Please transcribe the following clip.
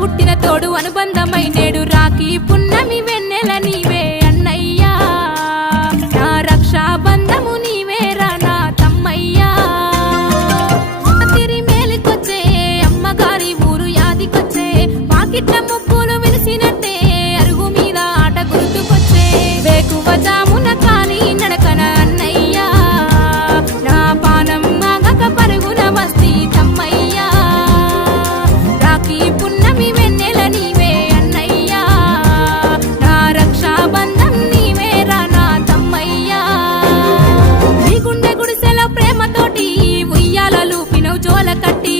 పుట్టిన తోడు అనుబంధమై నేడు రాఖీ పున్నమి వెన్నెల నీవే అన్నయ్యా. నా రక్షాబంధము నీవేరా నా తమ్మయ్యా. తిరి మేలుకొచ్చే అమ్మగారి ఊరు యాదికొచ్చే వాకిట్ల ஜோல கட்டி